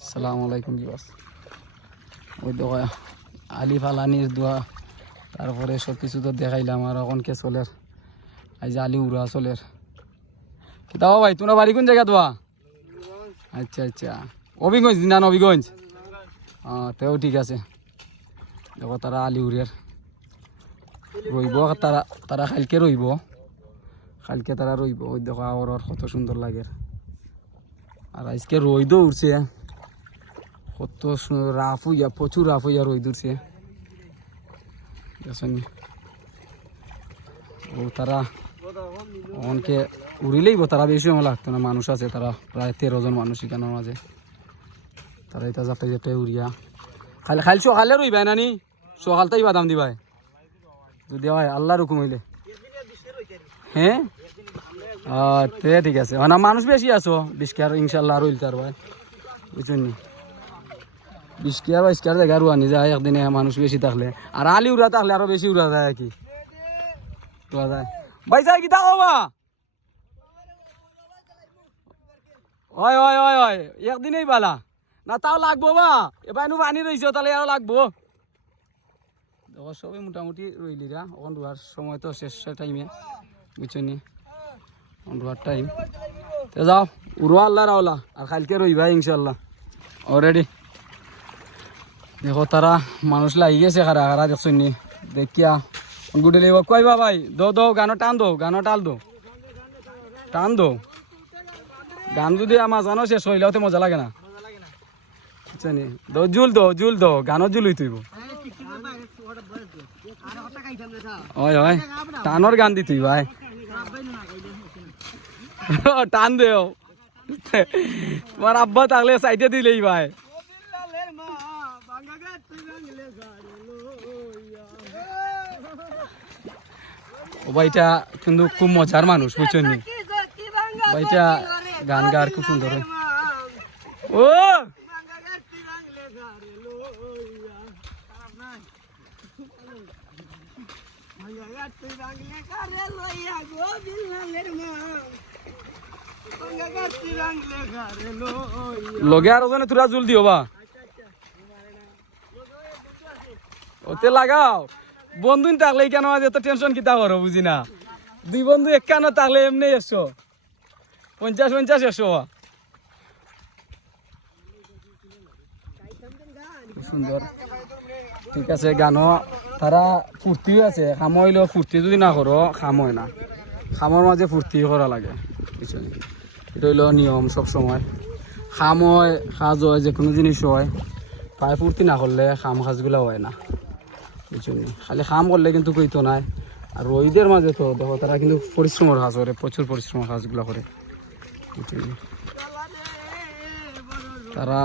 আসসালামু আলাইকুম ভিউয়ার্স। ওই দেখো আলি ফালানির দোয়া, তারপরে সব কিছু তো দেখাইলাম। আর অনকে চলের আজ আলি উড়া চলের দাও ভাই। তোমরা বাড়ি কোন জায়গা দোয়া? আচ্ছা আচ্ছা, অভিগঞ্জ না? অভিগঞ্জ, তেও ঠিক আছে। দেখো তারা আলি উড়ের রইব, তারা তারা কালকে রইব, কালকে তারা রইব। ওই দেখো আর কত সুন্দর লাগে। আর আজকে রইদও উঠছে, কত রাফ হইয়া, প্রচুর রাফ হইয়া রই উঠছে। ও তারা অনকে উড়িলেইব, তারা বেশি সময় লাগতো না। মানুষ আছে তারা প্রায় 13 জন মানুষ এখানের মাঝে। তারা এটা জাপটাই জাপটাই উড়িয়া খালি খালি সকালে রইবাই নানি, সকালটাই বাদাম দিবাই যদি হয় আল্লাহর হুকুম হইলে। হ্যাঁ তে ঠিক আছে। না মানুষ বেশি আছো, 20 কেয়ার ইনশাল্লাহ আর হইলতে আর ভাই বুঝছেন নি। 20 কেয়ার 22 কেয়ার জায়গা রুয়ানি যায় একদিনে, মানুষ বেশি থাকলে। আর আলি উড়া থাকলে আরো বেশি উড়া যায়। কি উড়া যায় ভাই? যাই কি থাকো বা হয় হয় হয় হয়, একদিনেই বালা না, তাও লাগবো বা। এবার পানি রয়েছে তাহলে আরো লাগবো। দেখো সবই মোটামুটি রইলিরা। এখন রুয়ার সময় তো শেষ টাইমে বুঝছো নি, রুয়ার টাইম। তো যাও উড়ো আল্লাহ রাওলা, আর কালকে রইবা ইনশাল্লাহ অলরেডি। দেখো তারা মানুষ লাগি গেছে, খারা খারা দেখছো নি। দেখিয়া গুটে লিব কইবা ভাই, দো দো গানো টান দো, গানো টাল দো, টান দো। গান যদি আমার জানো শেষ হইলেও তো মজা লাগে না বুঝছো নি। দো জুল দো, জুল দো, গানো জুলই তুইব। ওই ওই টানোর গান দি তুই ভাই, টান দেও। তোমার আব্বা থাকলে সাইডে দিলেই ভাই। ও ভাইটা কিন্তু খুব মজার মানুষ বুঝছেন নি ভাইটা, গান গার খুব সুন্দর। ও লগে আর ওখানে তোরা জুল দিও বা, ওতে লাগাও। বন্ধু থাকলে কেন এত টেনশন কিতা করো বুঝি না। দুই বন্ধু একখান থাকলে এমনি এসছো 50-50 এসো। সুন্দর ঠিক আছে। গানও তারা ফুর্তিও আছে, খাম হইলেও ফুর্তি যদি না করো খাম হয় না। খামর মাঝে ফুর্তি করা লাগে বুঝছেন। এটা হইল নিয়ম সব সময়। খাম হয়, সাজ হয়, যে কোনো জিনিস হয়, প্রায় ফুর্তি না করলে খাম সাজগুলো হয় না বুঝছেন। খালি খাম করলে কিন্তু কইতো নাই। আর রইদের মাঝে তো দেখো তারা কিন্তু পরিশ্রমের কাজ করে, প্রচুর পরিশ্রমের কাজগুলো করে বুঝছেন। তারা